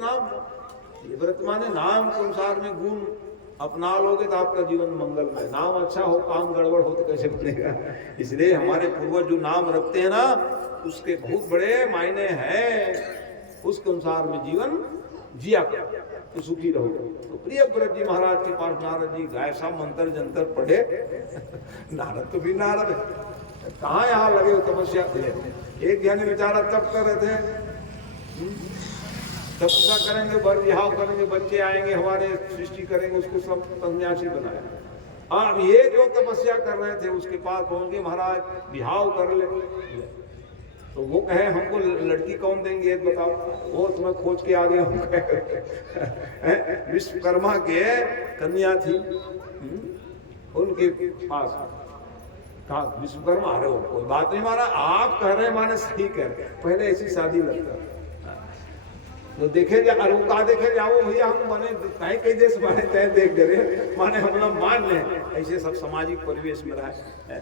नाम। ये व्रत माने नाम के अनुसार में गुण अपना लोगे तो आपका जीवन मंगलमय। नाम अच्छा हो, काम गड़बड़ हो तो कैसे बनेगा। इसलिए हमारे पूर्वज जो नाम रखते हैं ना, उसके बहुत बड़े मायने हैं। उसके अनुसार में जीवन जिया तो सुखी रहो। तो प्रिय व्रत जी महाराज के पास नारद जी गए, सब मंत्र जंतर पढ़े। नारद तो भी नारद कहाँ यहाँ लगे हो तपस्या के। एक ज्ञानी बेचारा तप कर रहे थे, तपस्या करेंगे, बर विहाव करेंगे, बच्चे आएंगे, हमारे सृष्टि करेंगे, उसको सब सन्यासी बनाया। अब ये जो तपस्या कर रहे थे उसके पास पहुंच गए, महाराज विहाव कर ले। तो वो कहे हमको लड़की कौन देंगे बताओ। वो तुम्हें खोज के आ गया हूँ। विश्वकर्मा के कन्या थी उनके पास। कहा विश्वकर्मा, अरे कोई बात नहीं मारा, आप कह रहे हैं माने सही कह रहे, पहले ऐसी शादी लगता तो देखे जा का देखे जाओ भैया, हम माने कई देश माने तय देख दे रहे माने हम लोग मान ले। ऐसे सब सामाजिक परिवेश में रहा है।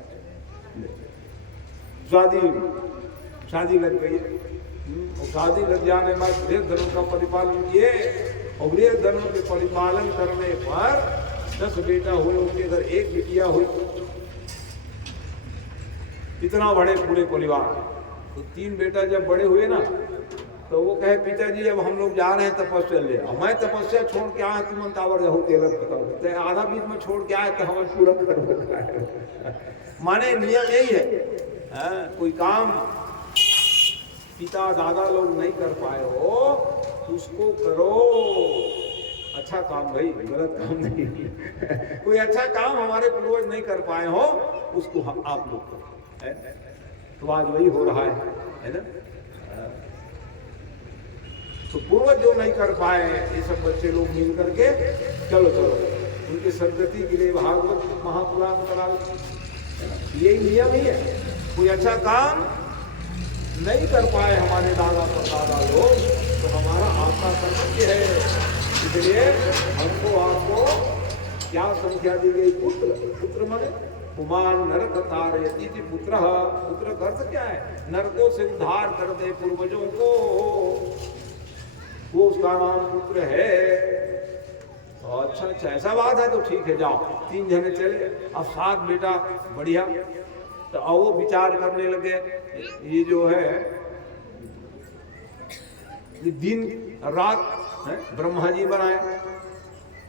शादी लग गई। शादी लग जाने के बाद गृह धर्म का परिपालन किए, और गृह धर्म के परिपालन करने पर 10 बेटा हुए, उनके घर 1 बिटिया हुई। इतना बड़े पूरे परिवार। तो 3 बेटा जब बड़े हुए ना, तो वो कहे पिताजी अब हम लोग जा रहे हैं तपस्या ले। मैं तपस्या छोड़ के आया, तुम तावर रहो तेलक बताओ, आधा बीच में छोड़ के आए तो हमें पूरा कर बताया। माने नियम यही है, कोई काम पिता दादा लोग नहीं कर पाए हो उसको करो। अच्छा काम भाई, गलत काम नहीं। कोई अच्छा काम हमारे पूर्वज नहीं कर पाए हो उसको आप लोग करो। तो आज वही हो रहा है ना। तो पूर्वज जो नहीं कर पाए, ये सब बच्चे लोग मिल करके चलो उनके सदगति के लिए भागवत महापुराण करा। यही नियम ही है। कोई अच्छा काम नहीं कर पाए हमारे दादा परदादा लोग, तो हमारा आपका कर्तव्य है। इसलिए हमको आपको क्या संख्या दी गई? पुत्र माने कुमार नरक तारयति पुत्र। पुत्र का अर्थ क्या है? नरकों से उद्धार कर दे पूर्वजों को, वो उसका नाम पुत्र है। अच्छा ऐसा बात है तो ठीक है, जाओ 3 जने चले, अब 7 बेटा बढ़िया। तो वो विचार करने लगे, ये जो है ये दिन रात है ब्रह्मा जी बनाए।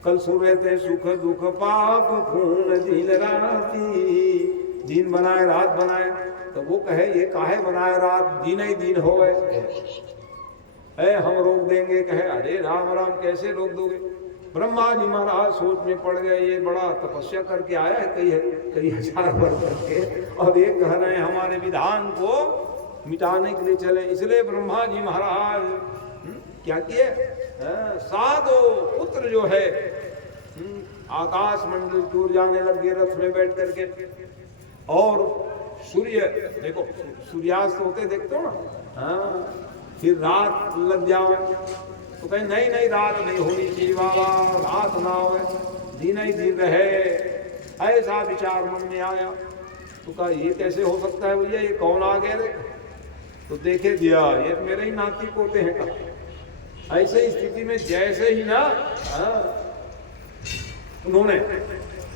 कल सूर्य थे सुख दुख पाप पूर्ण दिन राती। दिन बनाए रात बनाए। तो वो कहे ये काहे बनाए रात, दिन ही दिन हो गए, हम रोक देंगे। कहे अरे राम राम कैसे रोक दोगे? ब्रह्मा जी महाराज सोच में पड़ गए, ये बड़ा तपस्या करके आया है कई हजार वर्ष करके, और ये कह रहे हैं हमारे विधान को मिटाने के लिए चले। इसलिए ब्रह्मा जी महाराज क्या किए? 7 पुत्र जो है आकाश मंडल की ओर जाने लगे रथ में बैठ करके। और सूर्य देखो, सूर्यास्त होते देखते हो ना, फिर रात लग जाओ तो कहीं नहीं रात नहीं होनी चाहिए बाबा, रात ना हो, दिन ही दिन रहे। ऐसा विचार मन में आया। तो कहा ये कैसे हो सकता है भैया, ये कौन आ गया? तो देखे दिया ये मेरे ही नाती पोते हैं। ऐसे स्थिति में जैसे ही ना उन्होंने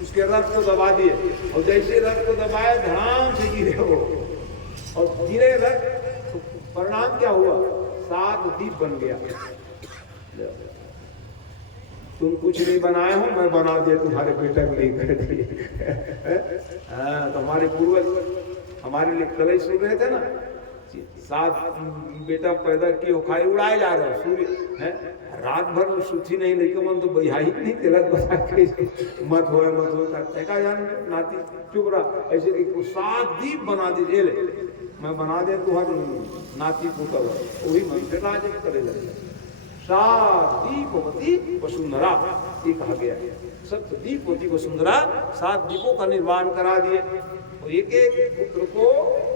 उसके रथ को दबा दिए, और जैसे रथ को दबाया धड़ाम से गिरे वो, और गिरे रथ तो परिणाम क्या हुआ? 7 दीप बन गया। तुम कुछ नहीं बनाए हो, मैं बना दिया तुम्हारे बेटा को लेकर दिए। तो हमारे पूर्वज हमारे लिए कलश सुन रहे थे ना, 7 बेटा पैदा किए, खाए उड़ाए जा रहे सूर्य है। रात भर सुथी नहीं, लेकिन मन तो बहियाही नहीं तिलक बता के मत हो देखा जान नाती चुप रहा। ऐसे 7 दीप बना दीजिए, ले मैं बना दे तुम्हारे नाती पुत्र, वही मंत्र राज करे लगे। 7 दीपवती वसुंधरा ये कहा गया। 7 दीपवती वसुंधरा, 7 दीपों का निर्माण करा दिए। और एक पुत्र को,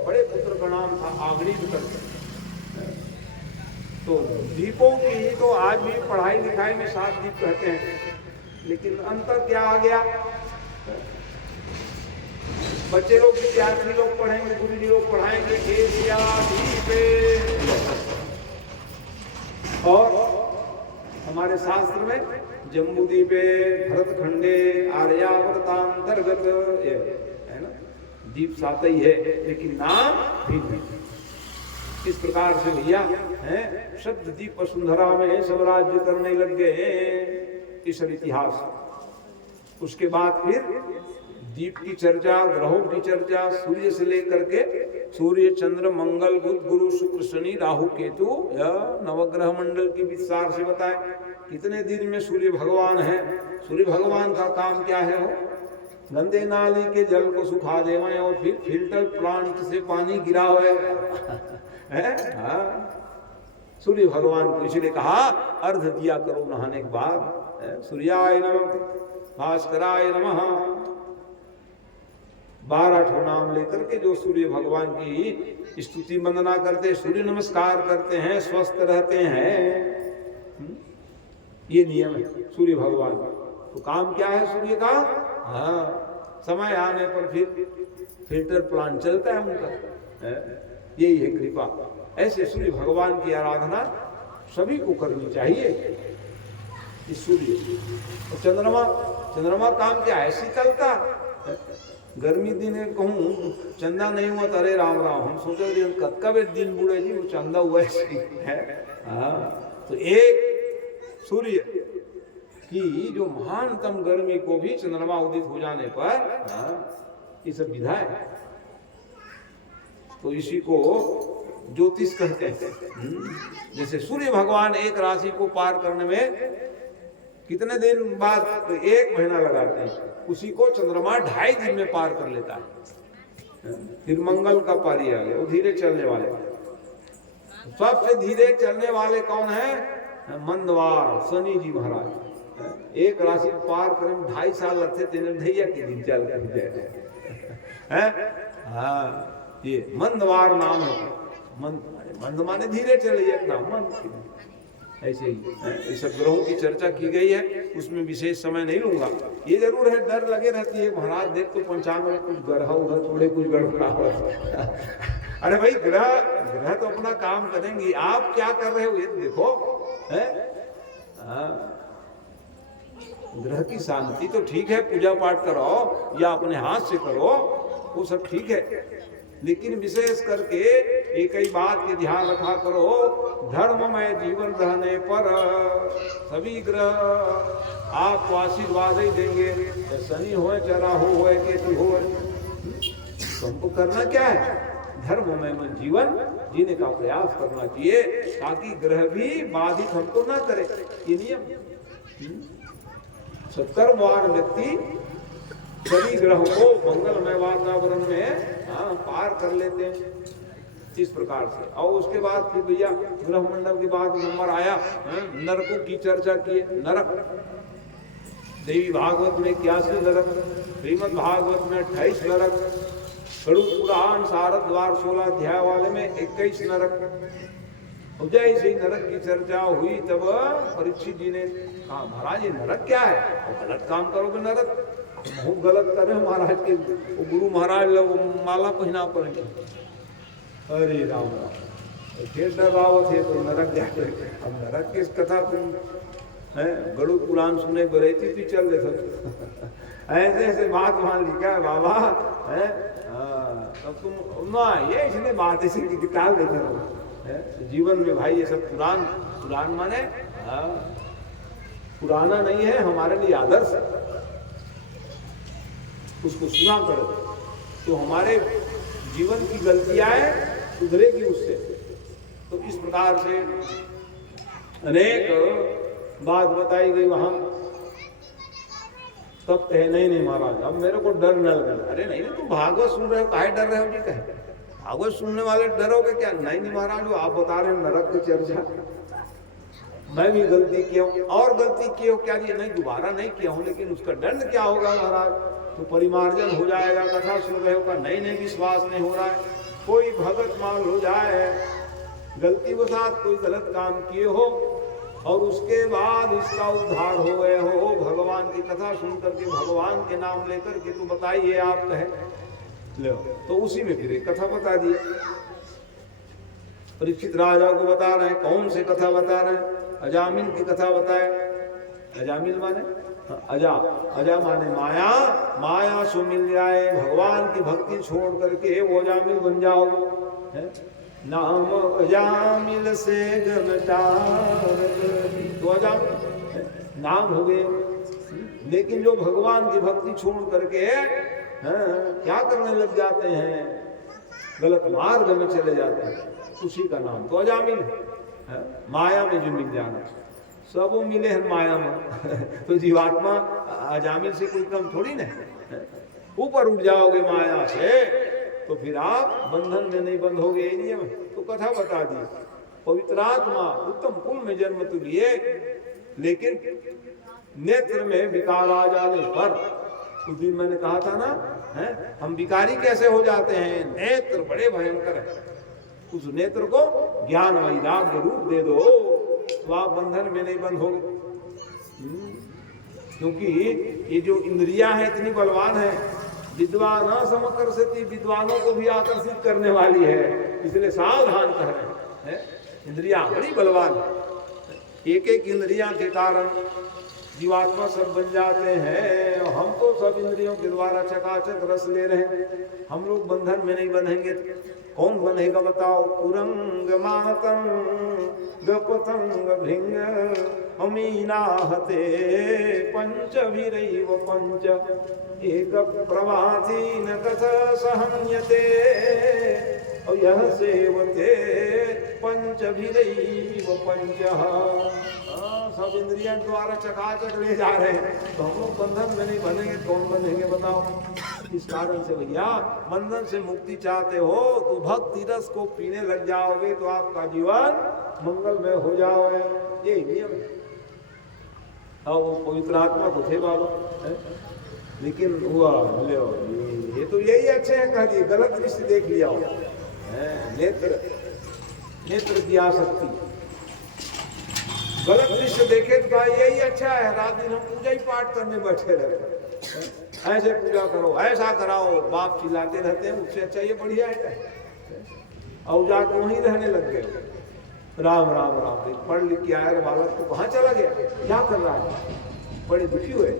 बड़े पुत्र का नाम था आग्निद करके। तो दीपों की तो आज भी पढ़ाई लिखाई में 7 दीप कहते हैं, लेकिन अंतर क्या आ गया? बच्चे लोग, विद्यार्थी लोग पढ़ेंगे, गुरु जी लोग पढ़ाएंगे दीपे, और हमारे शास्त्र में जम्बूद्वीपे भरतखंडे आर्यावर्तांतर्गत है ना, दीप सात ही है, लेकिन नाम भिन्न है। इस प्रकार से भैया है शब्द दीप वसुंधरा में सब राज्य करने लग गए, इस इतिहास। उसके बाद फिर दीप की चर्चा, ग्रहों की चर्चा, सूर्य से लेकर के सूर्य चंद्र मंगल बुध गुरु शुक्र शनि राहु केतु, यह नवग्रह मंडल की विस्तार से बताए। कितने दिन में सूर्य भगवान है, सूर्य भगवान का काम क्या है, हो गंदे नाली के जल को सुखा देवे और फिर फिल्टर प्लांट से पानी गिरा हुआ है। सूर्य भगवान को इसलिए कहा अर्घ दिया करो नहाने के बाद। सूर्याय नमः, भास्कराय नमः, 12 नाम लेकर के जो सूर्य भगवान की स्तुति वंदना करते, सूर्य नमस्कार करते हैं, स्वस्थ रहते हैं। ये नियम है सूर्य भगवान का। तो काम क्या है सूर्य का? हाँ, समय आने पर फिर फिल्टर प्लांट चलता है उनका, यही है कृपा। ऐसे सूर्य भगवान की आराधना सभी को करनी चाहिए। इस सूर्य और चंद्रमा काम क्या है? शीतलता। गर्मी दिन कहूँ चंदा नहीं हुआ, अरे राम राम, हम सोचे कब दिन बुढ़े जी वो चंदा हुआ है। हाँ, तो एक सूर्य की जो महानतम गर्मी को भी चंद्रमा उदित हो जाने पर ये सब विधा है। तो इसी को ज्योतिष कहते हैं। जैसे सूर्य भगवान एक राशि को पार करने में कितने दिन बाद, 1 महीना लगाते हैं, उसी को चंद्रमा 2.5 दिन में पार कर लेता है। फिर मंगल का पारी आ गया, वो धीरे चलने वाले। सबसे धीरे चलने वाले कौन है? मंदवार शनि जी महाराज। एक राशि पार करने में 2.5 साल लगते, 3 ढैया के दिन चल कर। हाँ, ये मंदवार नाम है। मंद माने धीरे चले, एक नाम मंद। ऐसे ही सब ग्रहों की चर्चा की गई है, उसमें विशेष समय नहीं लूंगा। ये जरूर है, डर लगे रहती है महाराज देख तो पंचांग में कुछ गढ़ा उधर थोड़े कुछ गड़बड़ा हो। अरे भाई ग्रह तो अपना काम करेंगे, आप क्या कर रहे हो ये देखो है। ग्रह की शांति तो ठीक है, पूजा पाठ करो या अपने हाथ से करो, वो सब ठीक है, लेकिन विशेष करके एक ही बात के ध्यान रखा करो, धर्ममय जीवन रहने पर सभी ग्रह आपको आशीर्वाद ही देंगे। शनि हो, चरा हो, केतु हो, तुमको करना क्या है? धर्ममय जीवन जीने का प्रयास करना चाहिए, ताकि ग्रह भी बाधित हमको ना करे। ये नियम। सत्कर्मवान व्यक्ति सभी ग्रहों को मंगलमय वातावरण में पार कर लेते हैं इस प्रकार से। और उसके बाद फिर भैया ग्रह मंडल के बाद नंबर आया नरकों की चर्चा की। नरक देवी भागवत में 81 नरक, श्रीमद् भागवत में 28 नरक, गरुड़ पुराण शारद द्वार 16 अध्याय वाले में 21 नरक। जैसे ही नरक की चर्चा हुई तब परीक्षित जी ने कहा महाराज ये नरक क्या है? और गलत काम करोगे नरक, बहुत गलत कर रहे हो महाराज के। वो गुरु महाराज माला पहना पड़ेंगे। अरे राम राम, फिर डरावत है तो नरक जाके। अब नरक की कथा तुम है गरुड़ पुराण सुने बरेती भी चल रहे सब। ऐसे ऐसे बात वहां लिखा है बाबा है। तब तुम ना ये इसलिए बात ऐसी निकाल देते रहो जीवन में भाई। ये सब पुराण माने पुराना नहीं है, हमारे लिए आदर्श है, उसको सुना करो तो हमारे जीवन की गलतियां सुधरेगी उससे। तो इस प्रकार से अनेक बात बताई गई वहां। तब कहे नहीं महाराज अब मेरे को डर न लगे। अरे नहीं तुम भागवत सुन रहे हो, काहे डर रहे हो जी? कहे भागवत सुनने वाले डरोगे क्या? नहीं महाराज आप बता रहे हैं नरक की चर्चा, मैं भी गलती किया हूँ और गलती किया हूँ क्या जी? नहीं दोबारा नहीं किया हूँ, लेकिन उसका दंड क्या होगा महाराज? तो परिमार्जन हो जाएगा। कथा सुन रहे हो का नहीं विश्वास नहीं हो रहा है। कोई भगत मान हो जाए, गलती के साथ कोई गलत काम किए हो और उसके बाद इसका उद्धार हो गए हो, भगवान की कथा सुन करके भगवान के नाम लेकर के, तो बताइए आप कहे लो। तो उसी में फिर एक कथा बता दी। परीक्षित राजा को बता रहे हैं, कौन से कथा बता रहे हैं? अजामिल की कथा बताए। अजामिल माने अजा, अजा माने माया, माया सो मिल जाए, भगवान की भक्ति छोड़ करके वो अजामिल बन जाओगे। नाम अजामिल से तो अजामिल नाम हो गए। लेकिन जो भगवान की भक्ति छोड़ करके क्या करने लग जाते हैं, गलत मार्ग में चले जाते हैं, उसी का नाम तो अजामिल है। माया में जो मिल जाना, सब वो मिले हैं माया में तो जीवात्मा अजामिल से कोई कम थोड़ी ना। ऊपर उठ जाओगे माया से तो फिर आप बंधन में नहीं बंधोगे, ये नियम है। तो कथा बता दी, पवित्रात्मा उत्तम कुल में जन्म तो लिए, लेकिन नेत्र में विकार आ जाने पर, उस दिन मैंने कहा था ना, हम विकारी कैसे हो जाते हैं, नेत्र बड़े भयंकर है। उस नेत्र को ज्ञान वैराग्य रूप दे दो तो आप बंधन में नहीं बंधोगे। क्योंकि ये जो इंद्रियां हैं इतनी बलवान है, विद्वान समकर्षति, विद्वानों को भी आकर्षित करने वाली है, इसलिए सावधान कर रहे हैं। इंद्रियां बड़ी बलवान है, एक एक इंद्रियां के कारण जीवात्मा सब बन जाते हैं। हम तो सब इंद्रियों के द्वारा चकाचक रस ले रहे हैं, हम लोग बंधन में नहीं बंधेंगे कौन बनेगा बताओ। कुरंग मातंग गपतंग भृंग अमीना हते पंचभिरैव पंच एक प्रभाति न कथ सहन्यते यह सेवते पंचभिरैव पंच। सब इंद्रियों द्वारा चकाचक ले जा रहे हैं, तो हम लोग बंधन में नहीं बनेंगे, कौन बनेंगे बताओ। इस कारण से भैया बंधन से मुक्ति चाहते हो तो भक्ति रस को पीने लग जाओगे तो आपका जीवन मंगलमय हो जाओगे, ये नियम है। और वो पवित्र आत्मा तो थे बाबा, लेकिन हुआ ये तो यही अच्छे हैं, कह दिए गलत दृष्टि देख लिया हो, नेत्र नेत्र की आसक्ति, गलत दृश्य देखे तो यही अच्छा है, रात दिन हम पूजा ही पाठ करने बैठे रहते, ऐसे पूजा करो, ऐसा कराओ, बाप चिल्लाते रहते हैं, उससे अच्छा ये बढ़िया है। और जाकर वहीं रहने लग गए, राम राम राम पढ़ लिख के आया बालक तो कहाँ चला गया, क्या कर रहा है, बड़े दुखी हुए।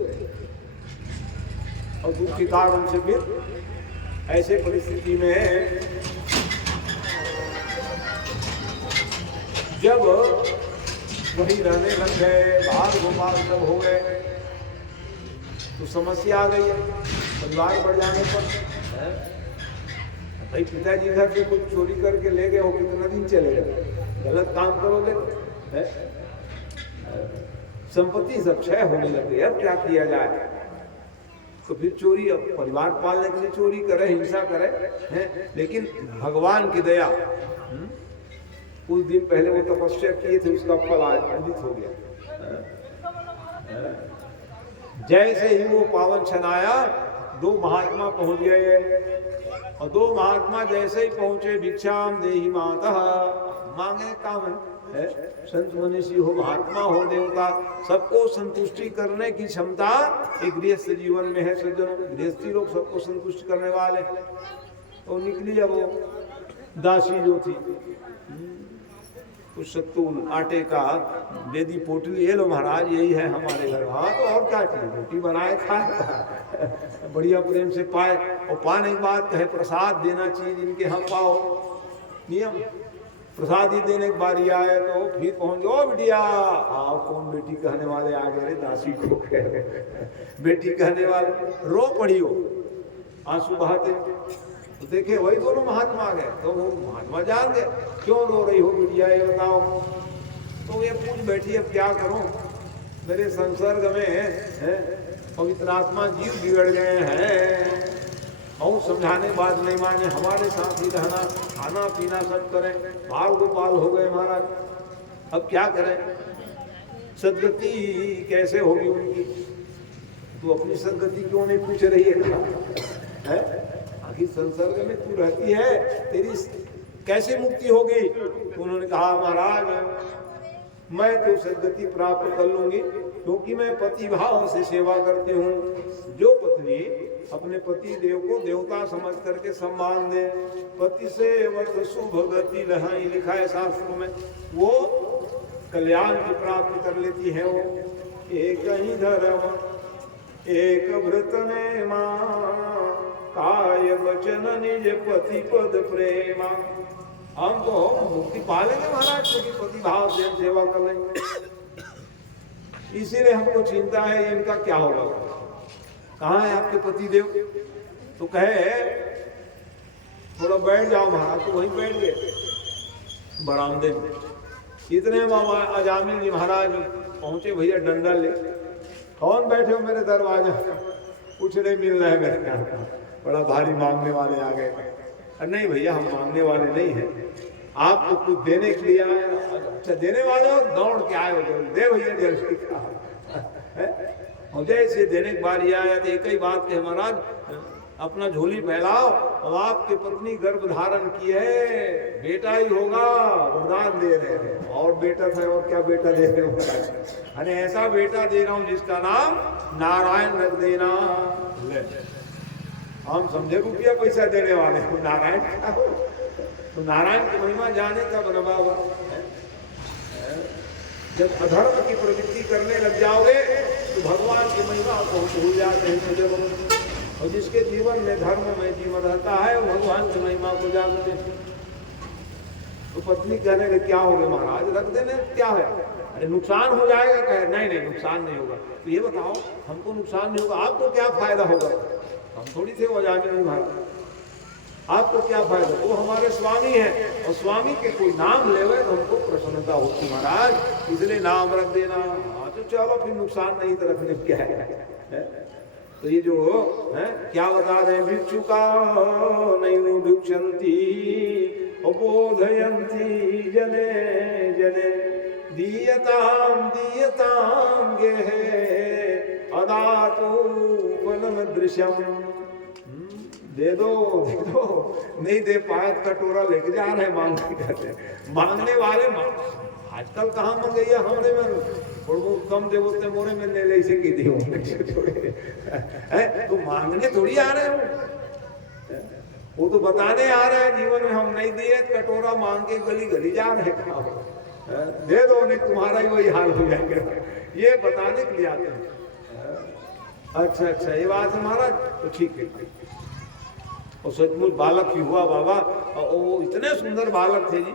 और दुख के कारण से फिर ऐसे परिस्थिति में जब वही रहने लग गए, बाहर गोपाल सब हो गए, तो समस्या आ गई है परिवार बढ़ जाने पर। भाई पिताजी घर से कुछ चोरी करके ले गए हो, कितना दिन चलेगा, गलत काम करोगे, संपत्ति सब क्षय होने लगे, अब क्या किया जाए। तो फिर चोरी, अब परिवार पालने के लिए चोरी करे, हिंसा करे, लेकिन भगवान की दया, कुछ दिन पहले वो तपस्या किए थे, उसका फल आज अर्जित हो गया। जैसे ही वो पावन क्षण आया, दो महात्मा पहुंच गए, और दो महात्मा जैसे ही पहुंचे, भिक्षाम देहि माता, मांगे काम है, संत मनीषी हो, महात्मा हो, देवता, सबको संतुष्टि करने की क्षमता एक गृहस्थ जीवन में है। सज्जनों, गृहस्थी लोग सबको संतुष्ट करने वाले। तो निकली अब वो दासी जो थी, कुछ सत्तू आटे का बेदी पोटली, ये लो महाराज, यही है हमारे घर। हाँ तो और क्या चाहिए, रोटी बनाए खाए, बढ़िया प्रेम से पाए, और पाने के बाद कहे प्रसाद देना चाहिए, जिनके हम पाओ नियम, प्रसाद ही देने की बारी आए तो फिर पहुंच गए, ओ बिटिया आओ, कौन बेटी कहने वाले आ गए, दासी को बेटी कहने वाले, रो पड़ी हो, आंसू बहाते। तो देखे वही दोनों महात्मा आ गए, तो वो महात्मा जान गए, क्यों रो रही हो बिटिया, ये बताओ। तो ये पूछ बैठी, अब क्या करूं, मेरे संसर्ग में पवित्र आत्मा जीव बिगड़ गए हैं, और समझाने बाद नहीं माने, हमारे साथ ही रहना, खाना पीना सब करें, बाल गोपाल हो गए महाराज, अब क्या करें, सदगति कैसे होगी उनकी। तू अपनी सदगति क्यों नहीं पूछ रही है? आखिर संसर्ग में तू रहती है, तेरी कैसे मुक्ति होगी। तो उन्होंने कहा, महाराज मैं तो सदगति प्राप्त कर लूंगी, क्योंकि मैं पति भाव से सेवा करती हूँ। जो पत्नी अपने पति देव को देवता समझ करके सम्मान दे, पति से शुभ गति लहाई, लिखा है शास्त्रों में, वो कल्याण की प्राप्ति कर लेती है वो। एक ही धर्म एक व्रत ने मां, काय वचन निज पति पद प्रेमा। हम तो मुक्ति पा लेंगे महाराज, क्योंकि पति भाव से सेवा कर लेंगे। इसीलिए हमको चिंता है इनका क्या होगा। कहाँ है आपके पति देव? तो कहे थोड़ा बैठ जाओ महाराज, तो वहीं बैठ गए बरामदे में। इतने मामा अजामिल जी महाराज पहुंचे, भैया डंडा ले। कौन बैठे हो मेरे दरवाजा? कुछ नहीं मिल रहा है मेरे यहाँ। बड़ा भारी मांगने वाले आ गए। नहीं भैया हम मांगने वाले नहीं हैं, आपको कुछ देने के लिए आए। अच्छा देने वाले हो, दौड़ के आए हो, दे भैया जल्दी का। जैसे देने की बारी आया तो एक ही बात के महाराज अपना झोली फैलाओ, अब आपकी पत्नी गर्भ धारण की है, बेटा ही होगा, वरदान दे रहे हैं। और बेटा था, और क्या बेटा दे रहे हो? अरे ऐसा बेटा दे रहा हूं जिसका नाम नारायण रख देना। हम समझे रुपया पैसा देने वाले हो, नारायण क्या हो? तो नारायण की महिमा जाने का बना बाबा। जब अधर्म की प्रवृत्ति करने लग जाओगे तो भगवान की महिमा को भूल जाते हैं। जब और जिसके जीवन में धर्म में जीवन रहता है वो भगवान की महिमा को जानते हैं। तो पत्नी कहने लगे क्या हो गया महाराज, रख देने क्या है? अरे नुकसान हो जाएगा। कहे नहीं नहीं नुकसान नहीं होगा। तो ये बताओ हमको नुकसान नहीं होगा, आपको क्या फायदा होगा? हम थोड़ी थे वो जाने नहीं महाराज, आपको क्या फायदा? वो हमारे स्वामी हैं, और स्वामी के कोई नाम लेवे तो हमको प्रसन्नता होती महाराज, इसलिए नाम रख देना। हाँ तो चलो फिर नुकसान नहीं तो रखने क्या है? तो ये जो है क्या बता रहे हैं, भिक्षु का नहीं भिक्षंती बोधयंती जने जने दीयताम दीयताम गेहे अदातु फलम दृश्यम। दे दो नहीं दे पाए कटोरा लेके जा रहे मांगने। मांगने वाले आजकल कहाँ मंगैया हमने में और वो कम दे बोलते मोरे में ले ले से की दी तो मांगने थोड़ी आ रहे हो, वो तो बताने आ रहे हैं जीवन में हम नहीं दिए, कटोरा मांग के गली गली जा रहे हैं। दे दो नहीं तुम्हारा ही वही हाल हो जाएगा, ये बताने के लिए आते हैं। अच्छा ये बात है महाराज, तो ठीक है। और सचमुच बालक ही हुआ बाबा, और वो इतने सुंदर बालक थे जी।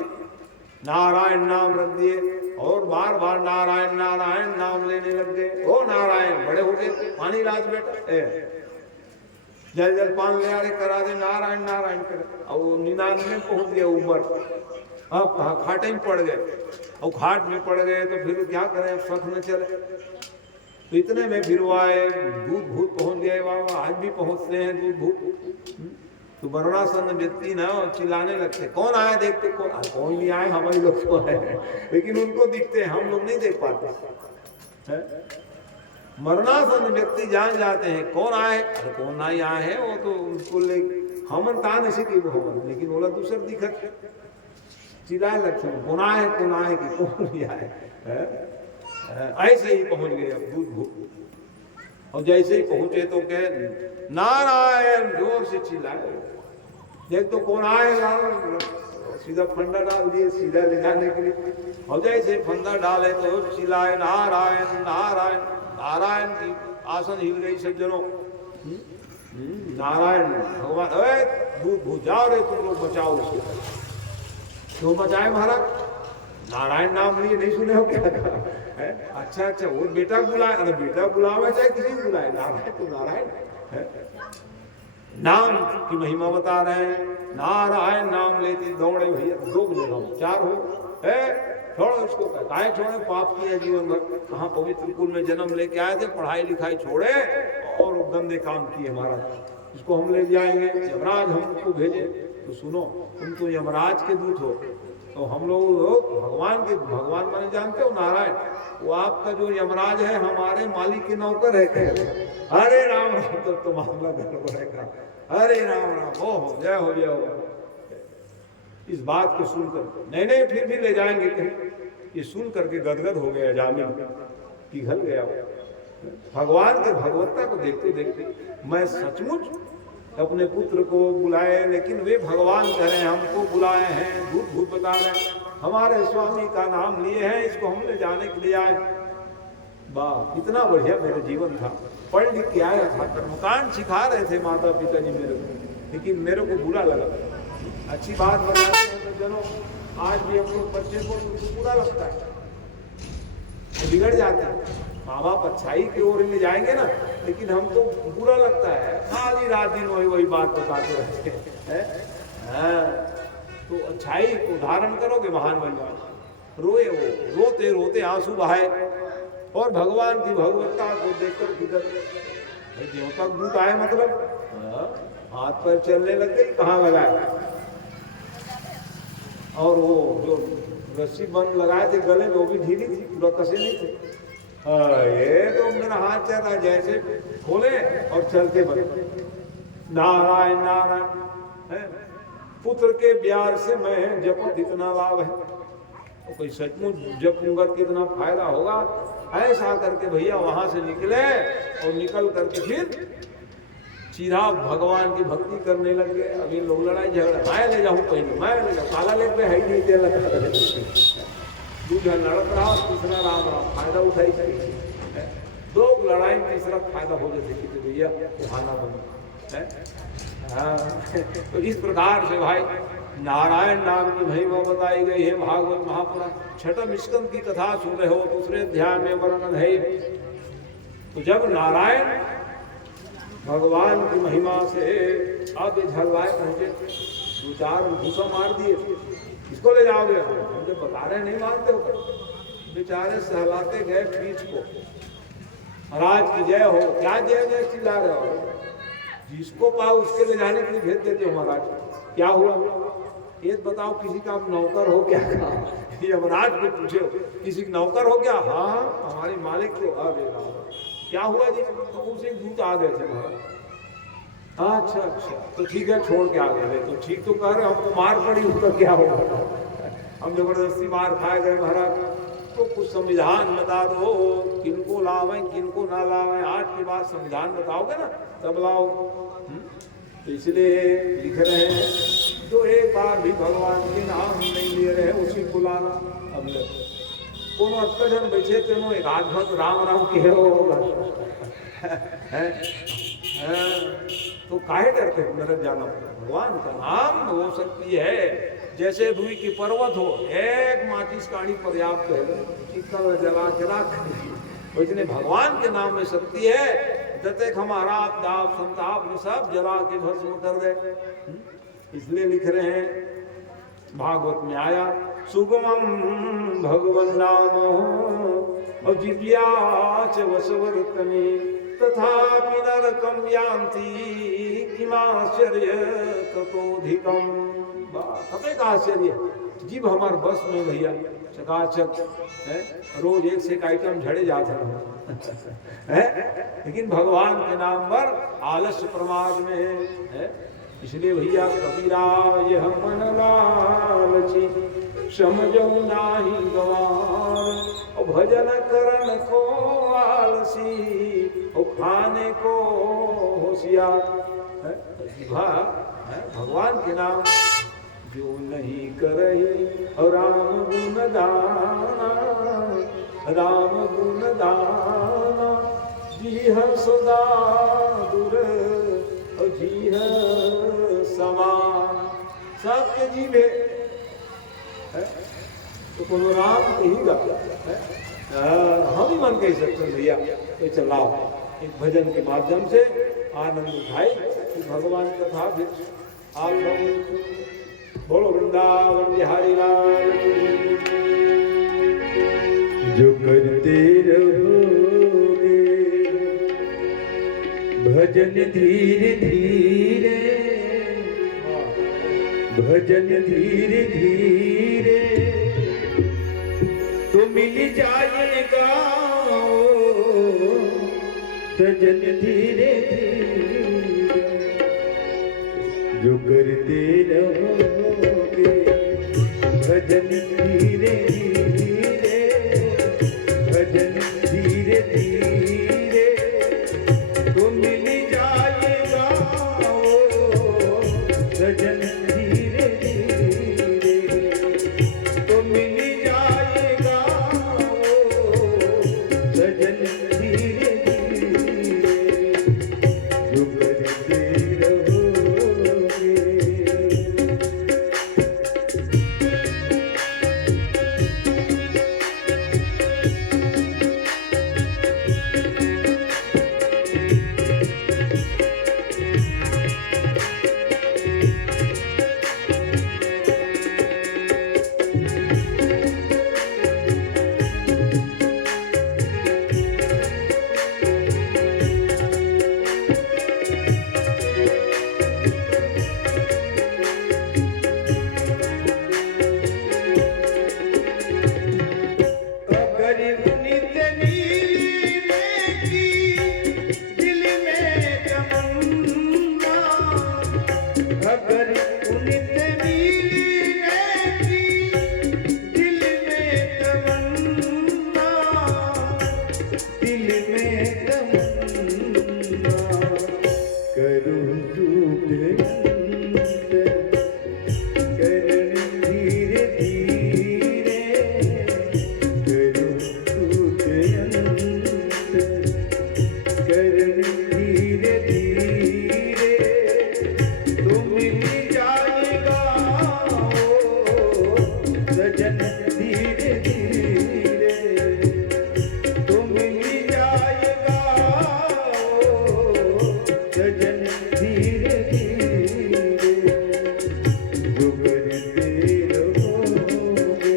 नारायण नाम रख दिए और बार बार नारायण नारायण नाम लेने लग गए। ओ नारायण, बड़े हो गए, पानी लाद बेटा, जल जल पान ले आ रहे, करा दे नारायण नारायण कर। और 99 में पहुंच गए ऊपर, अब खाटे में पड़ गए। और खाट में पड़ गए तो फिर क्या करें, सख न चले। तो इतने में फिर वो आए, दूध भूत पहुंच गए बाबा, आज भी पहुंचते हैं दूध भूत। तो वर्णासन व्यक्ति ना चिल्लाने लगते, कौन आया देखते, कौन नहीं आए, हमारे लोग तो आए, लेकिन उनको दिखते हैं, हम लोग नहीं देख पाते। मरणासन व्यक्ति जान जाते हैं कौन आए, अरे कौन नहीं आए हैं, वो तो उनको ले हमन तान ऐसे की भवन, लेकिन बोला दूसर दिखत चिल्लाए लगते हैं, कौन आए कि कौन नहीं आए। ऐसे ही पहुंच गए अब दूध भूत। और जैसे ही पहुंचे तो कहे नारायण, जोर से चिल्लाए। देख तो कौन आएगा, सीधा फंदा डाल दिए सीधा ले जाने के लिए। और जैसे फंदा डाले तो चिल्लाए नारायण नारायण। नारायण की आसन हिल गई सज्जनों। नारायण भगवान, दूध भूत जाओ रे तुम लोग, बचाओ उसको। क्यों बचाए महाराज? नारायण नाम लिए नहीं सुने हो क्या? अच्छा वो बेटा बुलाए, अरे बेटा बुलावे चाहे किसी को बुलाए, नारायण तो नारायण। नाम की महिमा बता रहे हैं। नारायण नाम लेते दौड़े भैया, 2 जगह 4 हो, छोड़ो इसको, काहे छोड़े, पाप किया जीवन भर। कहाँ पवित्र कुल में जन्म लेके आए थे, पढ़ाई लिखाई छोड़े और गंदे काम किए महाराज। इसको हम ले जाएंगे, यमराज हमको भेजे। तो सुनो, तुम तो यमराज के दूत हो, तो हम लोग भगवान माने जानते हो नारायण, वो आपका जो यमराज है हमारे मालिक के नौकर है। अरे राम राम, तब तो मामला गड़बड़ है। अरे राम राम, हो जय हो जय हो। इस बात को सुनकर नहीं फिर भी ले जाएंगे कहीं, ये सुन करके गदगद हो गया जामिल, पिघल गया। भगवान के भगवत्ता को देखते देखते मैं सचमुच अपने पुत्र को बुलाए, लेकिन वे भगवान कह रहे हैं हमको बुलाए हैं, भूत भूत बता रहे हैं। हमारे स्वामी का नाम लिए हैं, इसको हम ले जाने के लिए आए। वाह, कितना बढ़िया मेरा जीवन था। पढ़ लिख के आया था, कर्मकांड सिखा रहे थे माता पिता जी मेरे को, लेकिन मेरे को बुरा लगा। अच्छी बात बताते हैं तो चलो, आज भी हम लोग बच्चे को बुरा लगता है, बिगड़ जाते हैं। माँ बाप अच्छाई की ओर ले जाएंगे ना, लेकिन हमको बुरा लगता है, सारी रात दिन वही बात बताते रहते हैं। तो अच्छाई को धारण करोगे, महान बन जाओ। रोए वो, रोते रोते आंसू बहाए, और भगवान की भगवत्ता को देखकर किधर देवता दूत आए, मतलब हाथ पैर चलने लग गई, कहाँ लगाए। और वो जो रस्सी बंद लगाए थे गले में, वो भी ढीली थी, पूरा कसे नहीं थे। ये तो मेरा हाथ चल रहा, जैसे खोले और चलते बने। नारायण नारायण, पुत्र के प्यार से मैं जपत इतना लाभ है, तो कोई सचमुच जपूंगा कितना फायदा होगा। ऐसा करके भैया वहां से निकले, और निकल करके फिर सीधा भगवान की भक्ति करने लग गए। अभी लोग लड़ाई झगड़ा, मैं ले जाऊँ कहीं, मैं ले जाऊँ, काला लेक में है ही नहीं, तेल लगा दूसरा लड़त रहा, तीसरा राम राम, फायदा उठाई चाहिए। दो लड़ाई में तीसरा फायदा हो जाते कि भैया खाना बन। तो इस प्रकार से भाई नारायण नाम की महिमा बताई गई है भागवत महापुराण। छठम स्कंद की कथा सुन रहे हो, दूसरे अध्याय में वर्णन है। तो जब नारायण भगवान की महिमा से अब झल्लाए पहुंचे, दो चार घूसा मार दिए, इसको ले जाओगे, हम जब बता रहे नहीं मानते हो। बेचारे सहलाते गए पीठ को, महाराज की जय हो। क्या जय जय चिल्ला रहे हो, जिसको पाओ उसके ले जाने के लिए भेज देते हो महाराज। क्या हुआ ये बताओ, किसी का आप नौकर हो क्या? यमराज को पूछे, किसी का नौकर हो क्या? हाँ, हमारे मालिक को। क्या हुआ जी? तो उसे दूत आ गए थे महाराज। अच्छा अच्छा, तो ठीक है, छोड़ के आ गए। तो ठीक तो कह रहे, हमको मार पड़ी, उसका क्या होगा? हम जबरदस्ती मार खाए गए महाराज। तो कुछ संविधान बता दो, किनको लावे किनको ना लावे। आज के बाद संविधान बताओगे ना, तब लाओ। तो इसलिए लिख रहे हैं, जो एक बार भी भगवान के नाम नहीं ले रहे उसी को लाना। अब कोनो अत्तजन बैठे तेनो एक आध्यात्म राम राम के होगा। तो काहे डरते हो? नरक जाना भगवान का नाम वो शक्ति है। जैसे रुई की पर्वत हो, एक माचिस काढ़ी पर्याप्त है, चिकन जला के रख। वैसे भगवान के नाम में शक्ति है। जते हमारा आपदाप संताप सब जला के भस्म कर दे। इसलिए लिख रहे हैं, भागवत में आया, सुगमम भगवन नाम जिव्याच वसवर्तने तथापि नरकम यान्ति किमाश्चर्य ततोधिकम। तबे का आश्चर्य, जीव हमारे बस में भैया चकाचक है, रोज एक से एक आइटम झड़े जाते हैं। लेकिन भगवान के नाम पर आलस्य प्रमाद में है। इसलिए भैया कबीरा यह मन लालची समझो नाही गवार। और भजन करन को आलसी और खाने को होशियार। भगवान के नाम जो नहीं करही और राम गुण गाना, राम गुण गाना जीह सदा दूर जीह समान। सबके जीवे तो कोनो राम कहीगा, हम ही मन कह सकते भैया। तो चलाओ एक भजन के माध्यम से आनंद उठाए कि भगवान कथा भी आप लोग बोलो वृंदावन बिहारी लाल। जो करते रहोगे भजन धीरे धीरे, भजन धीरे धीरे तो मिल जाएगा भजन धीरे धीरे। जो करते रहोगे भजन धीरे धीरे, भजन धीरे धीरे तो मिल जाएगा भजन धीरे धीरे तो मिल दिल में तमन्ना करूं झूठ अंतर करण धीरे धीरे करूं झूठ अंतर करण धीरे धीरे तो मिल जाएगा ओ सजन धीरे धीरे तो मिल जाएगा ओ सजन धीरे धीरे जो करते रहोगे।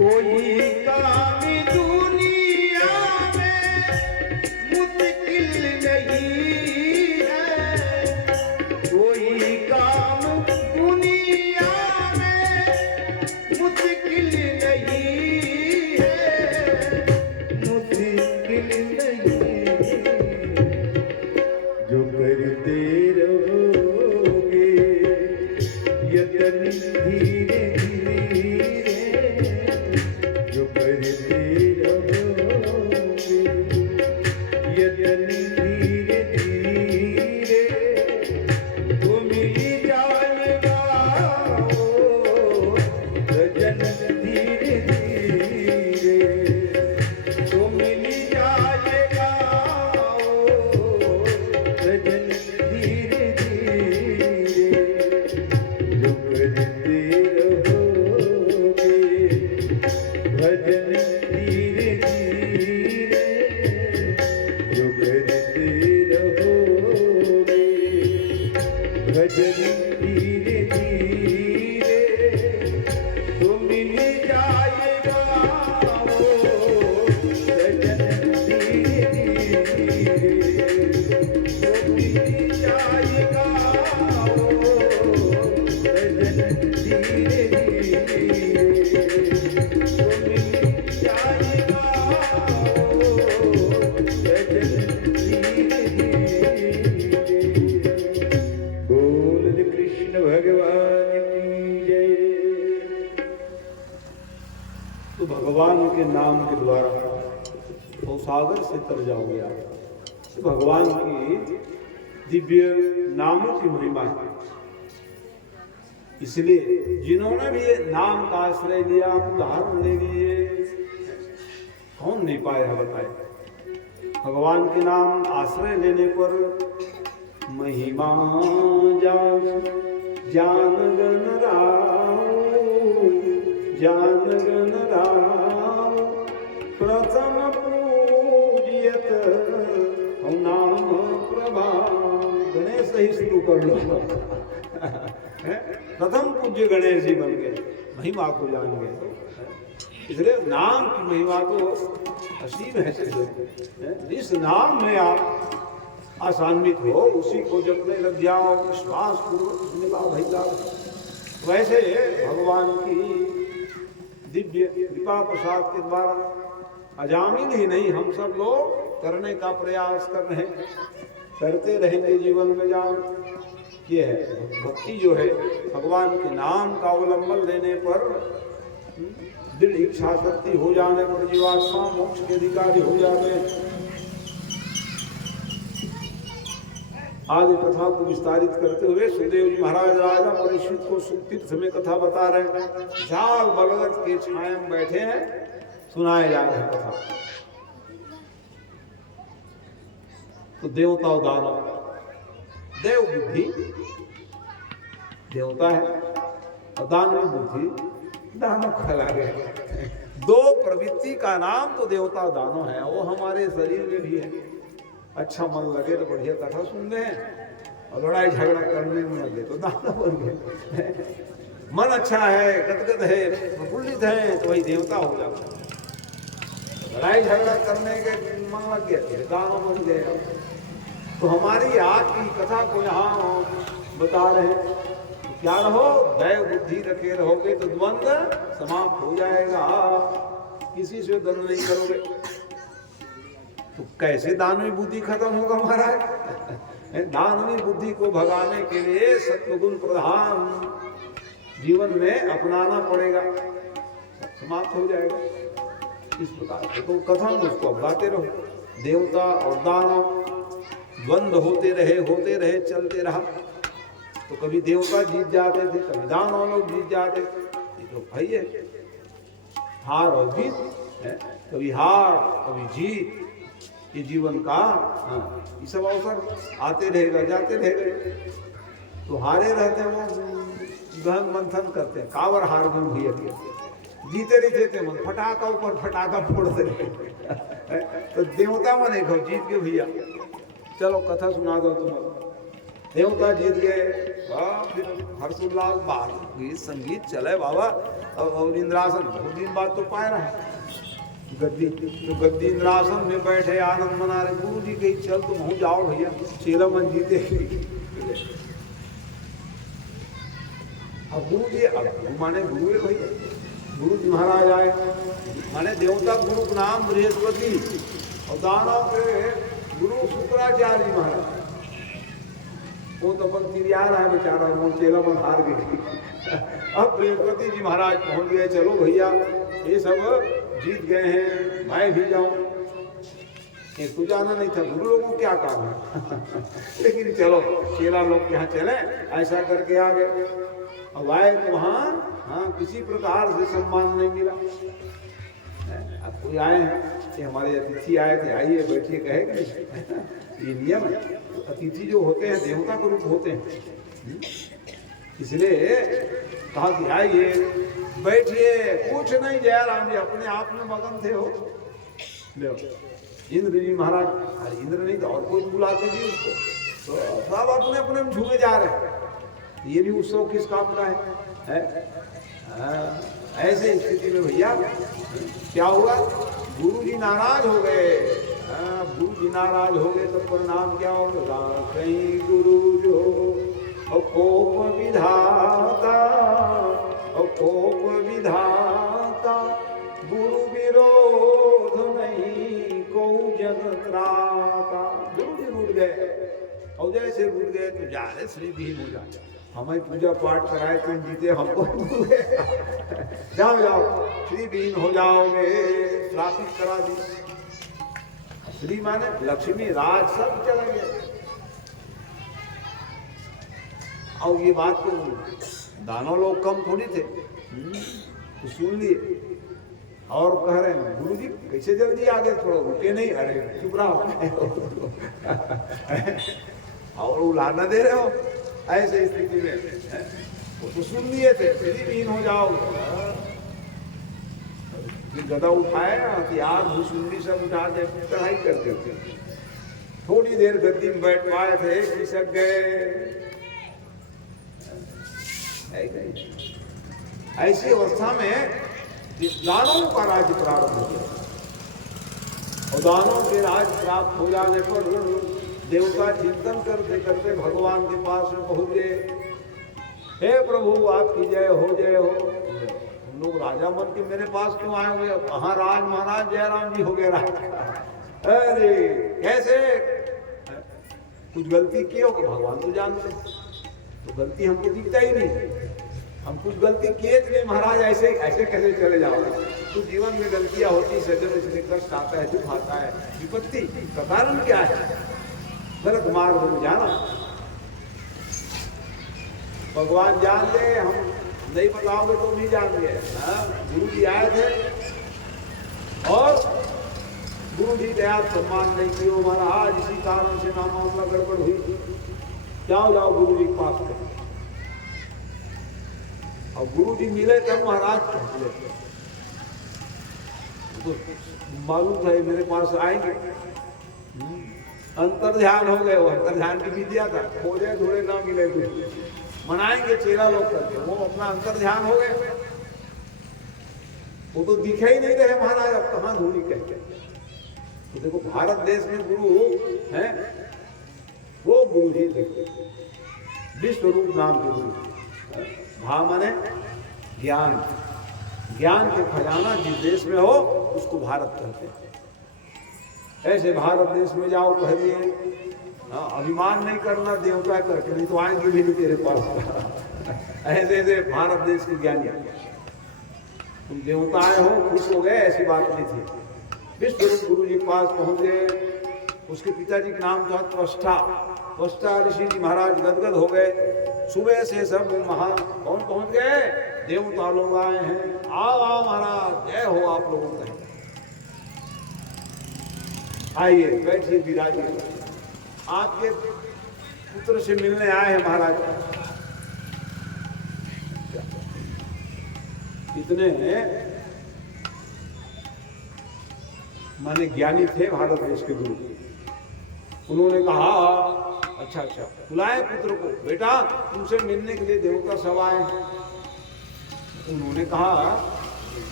कोई काम दुनिया में मुश्किल नहीं है, कोई काम दुनिया में मुश्किल नहीं है, मुश्किल नहीं जो करते रहोगे यतन धीरे धीरे जो करते रहोगे यतन धीरे धीरे तो मिल जाएगा ओ सजन धीरे धीरे तो मिल जाएगा ओ सजन धीरे धीरे जो करते रहोगे भजन धीरे धीरे जो करते रहोगे भजन धीरे धीरे तो मिल जाएगा ओ सजन धीरे धीरे तो मिल जाएगा ओ सजन धीरे धीरे तो मिल जाएगा ओ सजन धीरे धीरे। बोल कृष्ण भगवान की जय। तो भगवान के नाम के द्वारा वो सागर से तर जाओगे आप। तो भगवान की दिव्य नामों की महिमा है। इसलिए जिन्होंने भी ये नाम का आश्रय लिया उदाहरण ले लिए, कौन नहीं पाया बताए। भगवान के नाम आश्रय लेने पर महिमा जान गण राम प्रथम पूजियत नाम प्रभा। गणेश ही शुरू कर लो प्रथम पूज्य गणेश जी बन गए, महिमा को जान गए। इसलिए नाम की महिमा तो असीम है। जिस नाम में आप आसान्वित हो उसी को जपने लग जाओ विश्वास पूर्वक निभाओ भैया। वैसे भगवान की दिव्य कृपा प्रसाद के द्वारा अजामिल ही नहीं हम सब लोग करने का प्रयास कर रहे हैं, करते रहेंगे जीवन में। जान ये है भक्ति जो है भगवान के नाम का अवलंबन लेने पर, दृढ़ इच्छा शक्ति हो जाने पर जीवात्मा मोक्ष के अधिकारी हो जाते हैं। आदि कथा को विस्तारित करते हुए सुखदेव जी महाराज राजा परीक्षित को सुख तीर्थ में कथा बता रहे हैं। विशाल बलगत के छाया में बैठे हैं, सुनाए जा रहे हैं कथा। तो देवता और दानव, देव बुद्धि देवता है और दानव बुद्धि दानव खला गए। दो प्रवृत्ति का नाम तो देवता और दानव है। वो हमारे शरीर में भी है। अच्छा मन लगे तो बढ़िया कथा सुनने हैं और लड़ाई झगड़ा करने में लगे तो दानव बन गए। मन अच्छा है, गदगद है, प्रफुल्लित है, तो वही देवता हो जाता है। लड़ाई झगड़ा करने के मन लग गया, दानव बन गए। तो हमारी आज की कथा को यहाँ बता रहे हैं, तो क्या रहो, दैव बुद्धि रखे रहोगे तो द्वंद्व समाप्त हो जाएगा, किसी से द्वंद्व नहीं करोगे। तो कैसे दानवी बुद्धि खत्म होगा महाराज? दानवी बुद्धि को भगाने के लिए सत्वगुण प्रधान जीवन में अपनाना पड़ेगा, समाप्त हो जाएगा। इस प्रकार से तो कथा उसको गाते रहो। देवता और दानव द्वंद्व होते रहे, चलते रहा। तो कभी देवता जीत जाते थे, कभी दानव लोग जीत जाते थे। ये तो भाई है, हार और जीत है, कभी हार कभी जीत, ये जीवन का ये सब अवसर आते रहेगा, जाते रहेगा। तो हारे रहते हैं वो गहन मंथन करते हैं, कावर हार गए भैया के, जीते नहीं थे मन फटाका ऊपर फटाका फोड़ते रहे। तो देवता मने को जीत गए भैया, चलो कथा सुना दो तुम। देवता जीत गए, फिर हर्षोल्लास, बात गीत संगीत चले बाबा। और इंद्रासन बहुत दिन बाद तो पाए रहा गद्दी, तो गद्दी इंद्रासन में बैठे आनंद मना रहे। गुरु जी कही चल तुम हो जाओ भैया, चेला मन जीते। अब गुरु जी, अब गुरु माने गुरु है भैया, गुरु जी महाराज आए, माने देवता गुरु का नाम बृहस्पति और दानव के गुरु शुक्राचार्य जी महाराज। वो तो पंक्ति आ रहा है बेचारा, वो चेला मन हार गए। अब बृहस्पति जी महाराज पहुंच गए, चलो भैया ये सब जीत गए हैं, मैं भी जाऊं। एक तो जाना नहीं था, गुरु लोगों को क्या काम है। लेकिन चलो चेला लोग यहाँ चले, ऐसा करके आ गए। अब आए तो वहाँ किसी प्रकार से सम्मान नहीं मिला। अब कोई आए हैं कि हमारे अतिथि आए थे, आइए बैठिए, कहे ये नियम है। अतिथि जो होते हैं देवता के रूप होते हैं, इसलिए कहा कि आइए बैठिए, कुछ नहीं जयराम जी अपने आप में मगन थे हो। लो इंद्र जी महाराज, अरे इंद्र नहीं तो और कोई बुलाते जी उसको, तो सब अपने अपने में झूमे जा रहे हैं। ये भी उत्सव किस काम का है? ऐसे स्थिति में भैया क्या हुआ, गुरु जी नाराज हो गए। गुरु जी नाराज हो गए तो परिणाम क्या होगा? कहीं गुरु जो और कोप विधाता, और कोप विधाता, गुरु विरोध नहीं को जग त्राता। गुरु जी रूठ गए, और जैसे रूठ गए तो जा रहे श्री भीम हो जाए, हमें पूजा पाठ कराए तुम जीते, हमको जाओ जाओ श्री भीम हो जाओगे, श्रापित करा दी। श्री माने लक्ष्मी राज सब चला गया। और ये बात तो दानव लोग कम थोड़ी थे, तो सुन लिए और कह रहे हैं गुरु जी कैसे जल्दी आ गए, थोड़ा रुके नहीं, अरे चुप रहो। और उलाना दे रहे हो ऐसे स्थिति में। वो तो सुन लिए थे, श्री हो जाओ। गदा उठाए, हथियार भूसुंडी सब उठा के चढ़ाई करते थे। थोड़ी देर गद्दी में बैठ पाए थे, खिसक गए। ऐसी अवस्था में दानवों का राज्य प्रारंभ हो गया, और दानवों के राज्य प्राप्त हो जाने पर देवता चिंतन करते करते भगवान के पास में पहुंच गए। हे प्रभु आपकी जय हो, जय हो। हम लोग राजा मन के मेरे पास क्यों आए हुए? कहाँ राज महाराज जयराम जी हो गए राज। अरे कैसे कुछ गलती की हो? भगवान तो जानते, तो गलती हमको दिखता ही नहीं। हम कुछ गलती किए थे महाराज, ऐसे ऐसे कैसे चले जाओगे? तो जीवन में गलतियां होती, सजन इसलिए कष्ट आता है, दुख आता है, विपत्ति का कारण क्या है? गलत मार्ग में जाना। भगवान जान ले, हम नहीं बताओगे तो नहीं जान गए। गुरु जी आए थे और गुरु जी ने आप सम्मान नहीं किया महाराज, इसी कारण से ना मामला गड़बड़ हुई। जाओ जाओ गुरु जी के पास में। और गुरु जी मिले तब महाराज पहुंचे, तो मालूम था मेरे पास आएंगे। अंतर ध्यान हो गए, वो अंतर ध्यान की विद्या था, खोजे थोड़े ना मिले कुछ। मनाएंगे चेला लोग करके, वो अपना अंतर ध्यान हो गए, वो तो दिखे ही नहीं रहे महाराज, अब कहाँ धूली कहते। तो देखो भारत देश में गुरु है, वो गुरु जी देखते, विश्व रूप नाम के गुरु। भा माने ज्ञान, ज्ञान के खजाना जिस देश में हो उसको भारत कहते हैं। ऐसे भारत देश में जाओ कह दिए, अभिमान नहीं करना देवता करके, नहीं तो आएंगे भी नहीं तेरे पास। ऐसे ऐसे भारत देश के ज्ञानी, तुम देवता आए हो खुश हो गए, ऐसी बात नहीं थी। विश्वरूप गुरु जी पास पहुंच गए, उसके पिताजी का नाम था त्वष्टा। त्वष्टा ऋषि जी महाराज गदगद हो गए। सुबह से सब कौन पहुंच गए, देवता लोग आए हैं, आओ आओ महाराज, जय हो आप लोगों का, आइए बैठिए विराजिए, आपके पुत्र से मिलने आए हैं महाराज। इतने माने ज्ञानी थे भारत देश के गुरु। उन्होंने कहा अच्छा अच्छा, बुलाए पुत्र को, बेटा तुमसे मिलने के लिए देवता सब आए हैं। उन्होंने कहा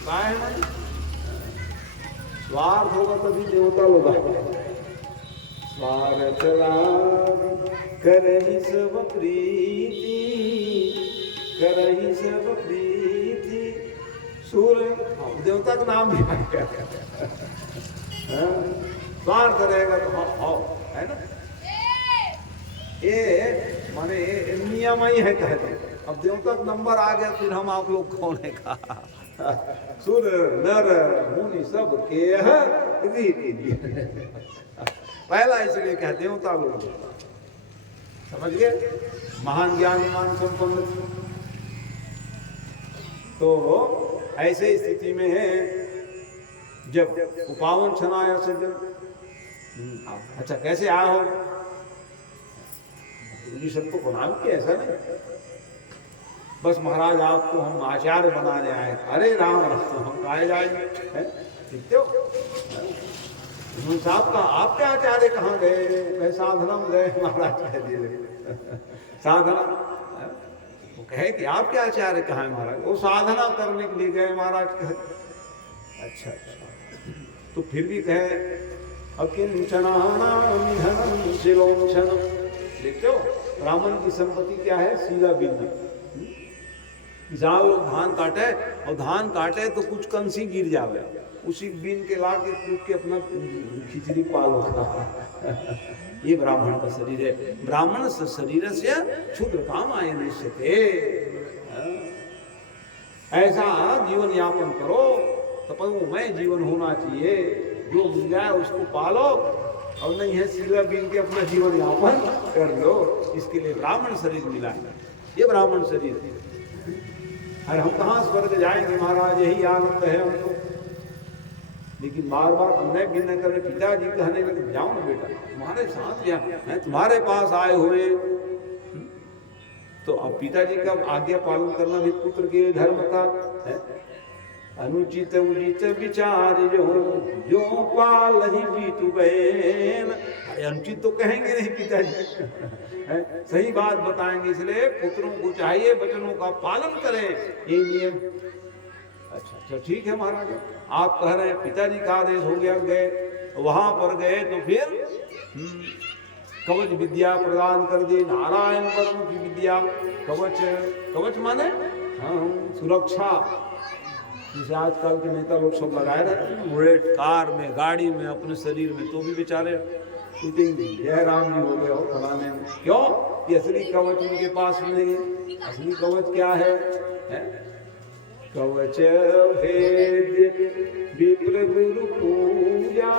क्या है मन, स्वार्थ होगा तभी देवता लोग आए। स्वार्थ करहि सब प्रीति, करहि सब प्रीति सूर, देवता का नाम भी आ गया। स्वार्थ रहेगा तो हाँ है ना, ये माने नियम ही है कहते। अब देवता का नंबर आ गया, फिर हम आप लोग कौन है कहा, सुर नर मुनि सब के रीति। पहला इसलिए क्या देवता लोग, समझ गए, महान ज्ञान मान संपन्न। तो ऐसे स्थिति में है जब उपावन छनाया सज्जन, अच्छा कैसे आया हो गुरु सबको प्रणाम किया, ऐसा नहीं बस महाराज आपको हम आचार्य बनाने आए। अरे राम राम, हम कहे जाएंगे, देखते हो साहब का आपके आचार्य कहाँ गए, मैं साधना में गए महाराज कह दिए। साधना वो कहे कि आपके आचार्य कहाँ है महाराज, वो साधना करने के लिए गए महाराज कहे। अच्छा अच्छा, तो फिर भी कहे अकिंचनानामिहनं शिलोंचनम। देखते हो ब्राह्मण की संपत्ति क्या है, सीला बिन्ना। जहाँ लोग धान काटे और धान काटे तो कुछ कंसी गिर जावे, उसी बीन के ला के कूट के अपना खिचड़ी पालो। ये ब्राह्मण का शरीर है। ब्राह्मण शरीर से क्षुद्र काम आए निश्चिते। ऐसा जीवन यापन करो, तपस्या जीवन होना चाहिए, जो मिल जाए उसको पालो, और नहीं है सीला बीन के अपना जीवन यापन कर लो। इसके लिए ब्राह्मण शरीर मिला है, ये ब्राह्मण शरीर है। अरे हम कहाँ स्वर्ग जाएंगे महाराज, यही आनंद है हमको। लेकिन बार बार अन्याय भी न करे, पिताजी कहने लगे जाओ ना बेटा, तुम्हारे साथ यहाँ तुम्हारे पास आए हुए, तो अब पिताजी का आज्ञा पालन करना भी पुत्र के लिए धर्म का है। अनुचित उचित विचार जो पाल ही बीतु बहन। अरे अनुचित तो कहेंगे नहीं पिताजी, सही बात बताएंगे, इसलिए पुत्रों को चाहिए वचनों का पालन करें, ये नियम। अच्छा अच्छा ठीक है महाराज, आप कह रहे हैं पिताजी का आदेश हो गया, गए वहां पर गए तो फिर कवच विद्या प्रदान कर दी, नारायण वर्म की विद्या। कवच, कवच माने सुरक्षा, जैसे आजकल के नेता लोग सब लगाए रहते हैं बुलेट कार में, गाड़ी में, अपने शरीर में, तो भी बेचारे शूटिंग जय राम जी हो गए हो फलाने में। क्यों? ये असली कवच उनके पास में नहीं है। असली कवच क्या है? कवच भेद विप्र गुरु पूजा,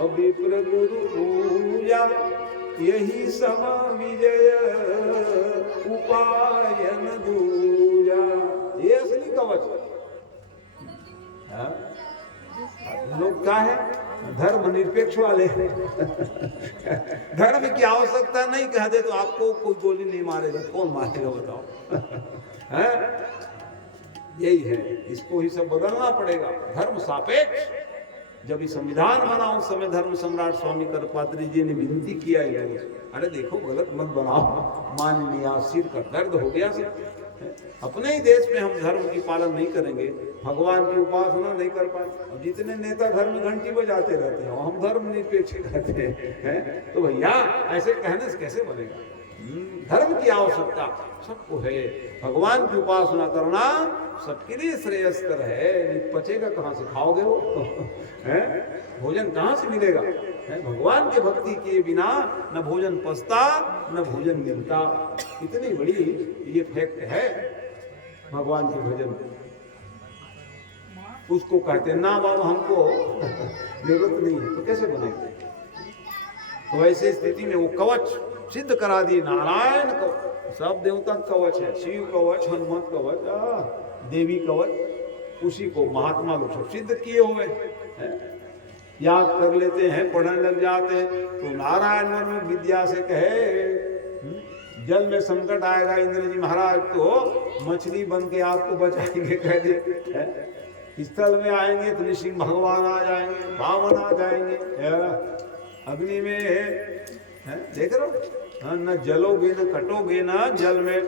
और विप्र गुरु पूजा यही समा विजय उपायन दूजा। ये असली कवच। लोग क्या है, धर्म निरपेक्ष वाले। धर्म की आवश्यकता नहीं कह दे तो आपको कोई गोली नहीं मारेगा, कौन मारेगा बताओ? है यही है, इसको ही सब बदलना पड़ेगा। धर्म सापेक्ष जब ये संविधान बना उस समय धर्म सम्राट स्वामी करपात्री जी ने विनती किया ये लोगों से, अरे देखो गलत मत बनाओ, मान लिया, सिर का दर्द हो गया सब। अपने ही देश में हम धर्म की पालन नहीं करेंगे, भगवान की उपासना नहीं कर पाए, और जितने नेता घर में घंटी बजाते रहते हैं हम धर्म निरपेक्ष कहते हैं, तो भैया ऐसे कहने से कैसे बनेगा। धर्म की आवश्यकता सबको है, भगवान की उपासना करना सबके लिए श्रेयस्कर है। पचेगा कहाँ से, खाओगे वो भोजन कहाँ से मिलेगा। भगवान के भक्ति के बिना न भोजन पचता न भोजन मिलता, इतनी बड़ी ये फैक्ट है भगवान के भजन। उसको कहते ना बाबा हमको जरूरत नहीं है, तो कैसे बनेगा। तो ऐसी स्थिति में वो कवच सिद्ध करा दिए, नारायण कवच, सब देवता कवच है, शिव कवच, हनुमत कवच, देवी कवच, उसी को महात्मा लोग सब सिद्ध किए हुए याद कर लेते हैं, पढ़ने लग जाते हैं। तो नारायण में विद्या से कहे, जल में संकट आएगा इंद्र जी महाराज तो मछली बन के आपको बचाएंगे, कह दे। स्थल में आएंगे तो नृसिंह भगवान आ जाएंगे, वामन आ जाएंगे, अग्नि में देख रहे हो, न जलोगे न कटोगे, न जल में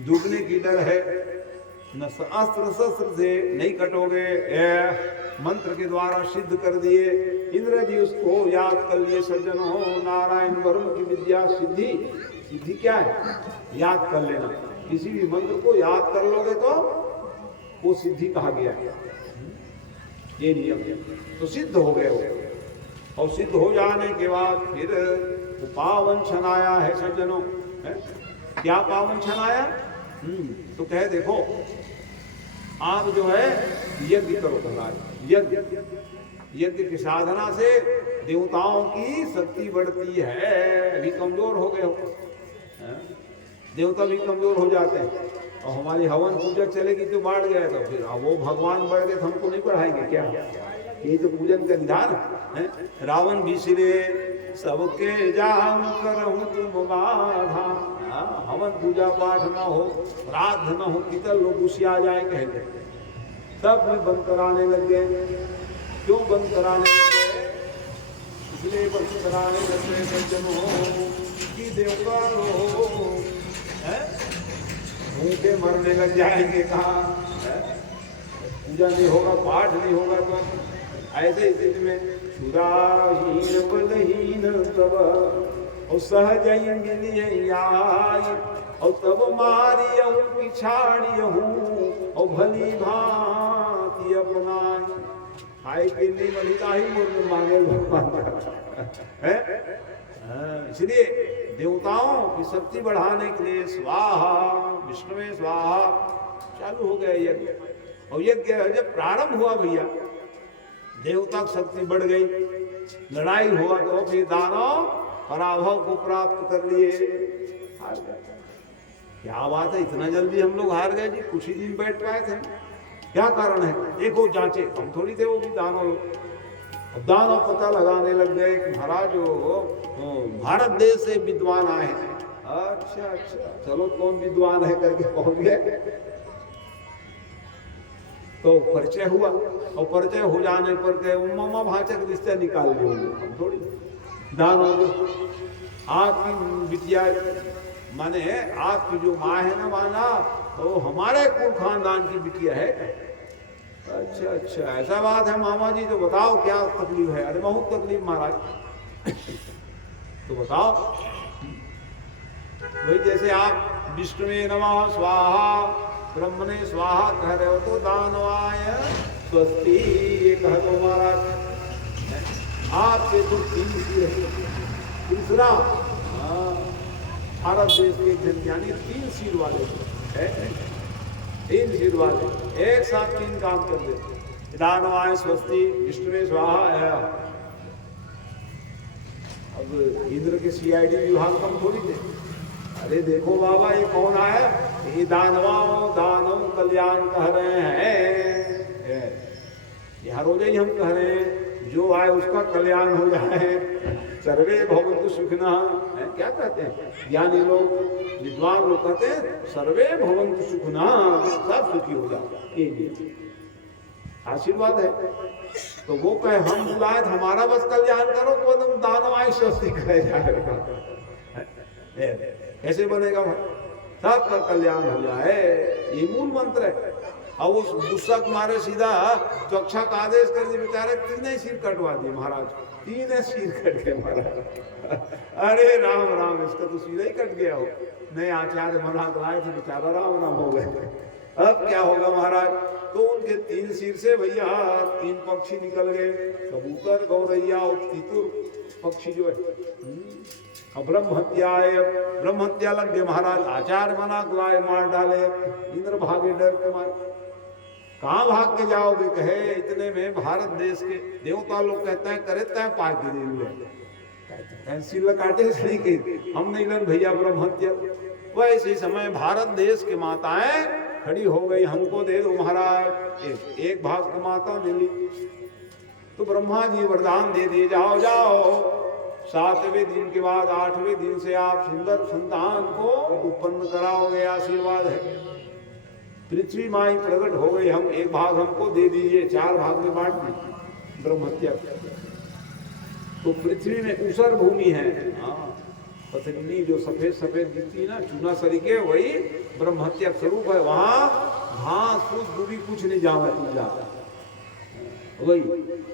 डूबने की डर है, न अस्त्र शस्त्र से नहीं कटोगे, मंत्र के द्वारा सिद्ध कर दिए। इंद्र जी उसको याद कर लिए सज्जनों, नारायण वर्म की विद्या सिद्धि। सिद्धि क्या है, याद कर लेना, किसी भी मंत्र को याद कर लोगे तो वो सिद्धि कहा गया है, ये नियम। तो सिद्ध हो गए हो, और सिद्ध हो जाने के बाद फिर पावन क्षण आया है सज्जनों। क्या पावन क्षण आया, तो कहे देखो आप जो है यज्ञ करो महाराज। यज्ञ की साधना से देवताओं की शक्ति बढ़ती है। अभी कमजोर हो गए हो, देवता भी कमजोर हो जाते हैं, और हमारी हवन पूजा चलेगी तो बढ़ गया, तो फिर वो भगवान बढ़ गए तो हमको नहीं बढ़ाएंगे क्या। ये तो पूजन का निधान है। रावण भी सिरे सबके जाम करहूं तुम बाधा, हवन पूजा पाठ न हो, श्राद्ध न हो, कितने लोग घुसिया जाए कह गए, सब में बंद कराने लग गए। क्यों बंद कराने लग गए, इसलिए बंद कराने लग गए सज्जनों कि देवता लोग भूखे मरने लग जाएंगे। कहाँ पूजा नहीं होगा, पाठ नहीं होगा, तो ऐसे स्थिति में सुराहीन बलहीन तब और सहज और तब मारियहु पिछाड़ियहु और भली भांति अपनाई। खाए के नहीं मलिका ही मुर्ग मांगे भगवान। इसलिए देवताओं की शक्ति बढ़ाने के लिए स्वाहा विष्णुवे स्वाहा चालू हो गया यज्ञ। और यज्ञ जब प्रारंभ हुआ भैया, देवता की शक्ति बढ़ गई, लड़ाई हुआ तो फिर दानव पराभव को प्राप्त कर लिए, हार गए। क्या बात है, इतना जल्दी हम लोग हार गए जी, कुछ ही दिन बैठ पाए थे, क्या कारण है देखो जांचे। हम थोड़ी थे वो भी दानव लोग। अब दानव पता लगाने लग गए कि महाराज भारत देश से विद्वान आए हैं। अच्छा अच्छा चलो कौन विद्वान है करके पहुंच गए। तो परिचय हुआ, और परिचय हो जाने पर के मामा भाचक रिश्ते निकाल लिए हम थोड़ी। दानव आपकी बिटिया माने आपकी जो माँ है ना माना, तो हमारे कुल खानदान की बिटिया है। अच्छा अच्छा ऐसा बात है मामा जी, तो बताओ क्या तकलीफ है। अरे बहुत तकलीफ महाराज। तो बताओ भाई, जैसे आप विष्णुवे नमः स्वाहा ब्रह्मणे स्वाहा कह रहे हो, तो दानवाय स्वस्ति ये कह दो महाराज। आपसे तो तीसरा भारत देश के जन यानी 3 सिर वाले है, 3 सिर वाले एक साथ 3 काम कर देते। दानवाय स्वस्ति विष्णुवे स्वाहा है। अब इंद्र के सीआईडी विभाग कम थोड़ी थे। अरे देखो बाबा ये कौन आया, ये दानव कल्याण कह रहे हैं। ये हर रोज ही हम कह रहे हैं जो आए उसका कल्याण हो जाए। सर्वे भवन्तु सुखिनः, क्या कहते हैं ज्ञानी लोग विद्वान लोग कहते हैं सर्वे भवन्तु सुखिनः, सब सुखी हो जाए। आशीर्वाद है। तो वो कहे हम बुलाए तो हमारा बस कल्याण करो, तो तुम दानवाई स्वस्ति कहे जाएगा, कैसे बनेगा? सबका कल्याण हो जाए, ये मूल मंत्र है। और उस गुस्सा मारे सीधा चौक्षा का आदेश कर दिए, बेचारे 3 सिर कटवा दिए महाराज, 3 सिर कट गए महाराज। अरे राम राम, इसका तो सिर ही कट गया हो, नहीं आचार्य मना लाए थे, बेचारा राम राम हो गए। अब क्या होगा महाराज? तो उनके 3 सिर से भैया 3 पक्षी निकल गए, कबूतर, गौरैया और तीतुर पक्षी जो है। अब ब्रह्म हत्या लग गए महाराज। आचार्य मना लाए, मार डाले। इंद्र भागे डर के मारे। कहाँ भाग के जाओगे? कहे इतने में भारत देश के देवता लोग कहते हैं करे तय पार के दे सिल काटे सही के हम नहीं लन भैया ब्रह्म हत्या। वैसे समय भारत देश की माताएं खड़ी हो गई, हमको दे दो महाराज। एक भाग की माता दे ली तो ब्रह्मा जी वरदान दे दिए, जाओ जाओ 7वें दिन के बाद 8वें दिन से आप सुंदर संतान को उत्पन्न कराओगे, आशीर्वाद है। पृथ्वी माई प्रकट हो गई, हम एक भाग हमको दे दीजिए, 4 भाग में बांट दी ब्रह्म हत्या। तो पृथ्वी में ऊसर भूमि है, पथरीली जो सफेद सफेद दिखती ना चूना सरीके, वही ब्रह्म हत्या स्वरूप है। वहां घास फूस दूरी कुछ नहीं जाता वही,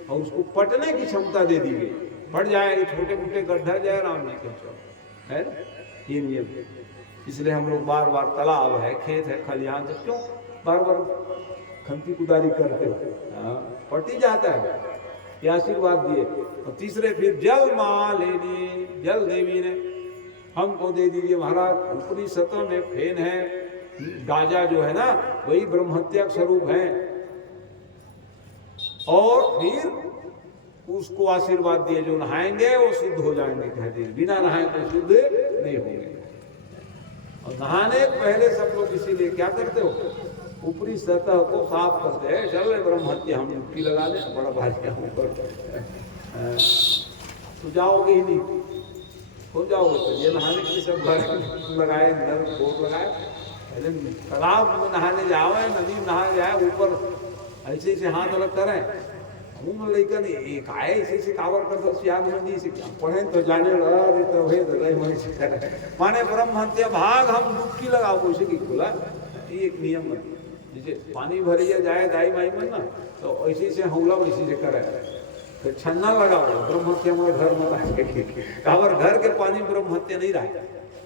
और उसको पटने की क्षमता दे दी गई। पड़ जाए छोटे मोटे गड्ढा जाए राम जी के है ये नियम। इसलिए हम लोग बार बार तालाब है, खेत है, खलिहान से क्यों बार बार खंती कुदारी करते हो? पटी जाता है। ये आशीर्वाद दिए। और तीसरे फिर जल माँ लेनी, जल देवी ने हमको दे दीजिए महाराज। ऊपरी सतह में फेन है, गाजा जो है ना वही ब्रह्म हत्या स्वरूप है। और फिर उसको आशीर्वाद दिए, जो नहाएंगे वो शुद्ध हो जाएंगे, कहते हैं बिना नहाए तो शुद्ध नहीं होंगे। और नहाने पहले सब लोग इसीलिए क्या करते हो, ऊपरी सतह को साफ करते हैं। चल रहे ब्रह्म हत्या हम डुबकी लगा दें, बड़ा भारी ऊपर तो जाओगे ही नहीं, हो जाओगे। तो ये नहाने के लिए सब घर लगाए, नल बोर लगाए। पहले तालाब में नहाने जाओ, नदी में नहाने जाए, ऊपर ऐसे ऐसे हाथ अलग करें। मुंह लेकर एक आए ऐसे कावर कर दो सियाद मंदी से पढ़े तो जाने लगा तो हे दलाई मन से माने ब्रह्म हत्या भाग हम डुबकी लगाओ उसी की खुला। ये एक नियम है, जैसे पानी भरिया जाए दाई माई में ना, तो ऐसे से हमला वैसे से करे। तो छन्ना लगाओ ब्रह्म हत्या में घर में कावर घर के पानी ब्रह्म हत्या नहीं रहे।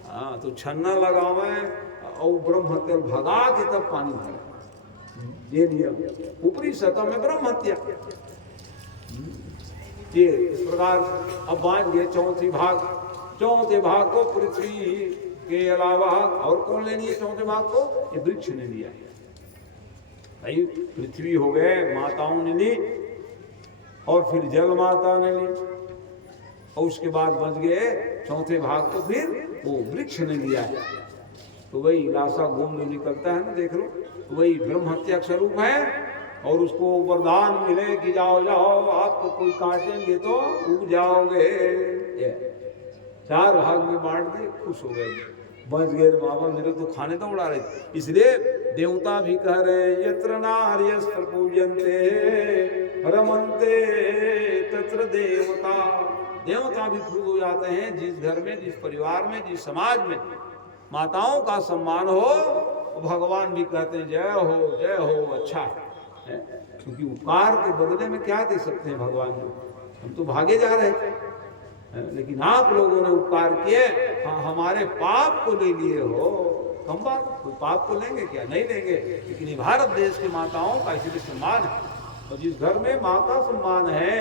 हाँ, तो छन्ना लगाओ और ब्रह्म हत्या भगा के तब पानी भरे। ये नियम ऊपरी सतह में ब्रह्म हत्या। ये इस प्रकार अब बांध गए चौथे भाग को पृथ्वी के अलावा और कौन ले लिए चौथे भाग को? ये वृक्ष ने लिया है भाई। पृथ्वी हो गए, माताओं ने ली, और फिर जल माता ने ली, और उसके बाद बच गए चौथे भाग को फिर वो वृक्ष ने लिया है। तो वही लाशा घूम जो निकलता है ना, देख लो, तो वही ब्रह्म हत्या स्वरूप है। और उसको वरदान मिले कि जाओ जाओ आपको कोई काटेंगे तो उग जाओगे। 4 भाग में बांट दे, खुश हो गए, बच गए। बाबा मेरे तो खाने तो उड़ा रहे। इसलिए देवता भी कह रहे यत्र नार्यस्त्र पूजन्ते रमन्ते तत्र देवता। देवता भी खुश हो जाते हैं जिस घर में, जिस परिवार में, जिस समाज में माताओं का सम्मान हो, भगवान भी कहते हैं जय हो, अच्छा है। क्योंकि उपकार के बदले में क्या दे सकते हैं भगवान जी? हम तो भागे जा रहे थे, लेकिन आप लोगों ने उपकार किए, हमारे पाप को ले लिए हो। कम बात, कोई पाप को लेंगे क्या? नहीं लेंगे। लेकिन ये भारत देश की माताओं का इसलिए सम्मान है, और जिस घर में माँ का सम्मान है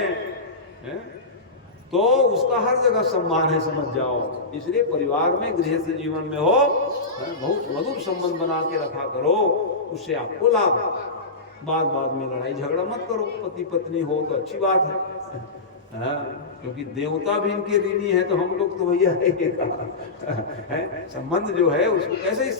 तो उसका हर जगह सम्मान है, समझ जाओ। इसलिए परिवार में, गृहस्थ जीवन में हो, बहुत मधुर संबंध बना के रखा करो, उससे आपको लाभ। बाद में लड़ाई झगड़ा मत करो। पति पत्नी हो तो अच्छी बात है, क्योंकि देवता भी इनके ऋणी है, तो हम लोग तो भैया है संबंध जो है उसको कैसे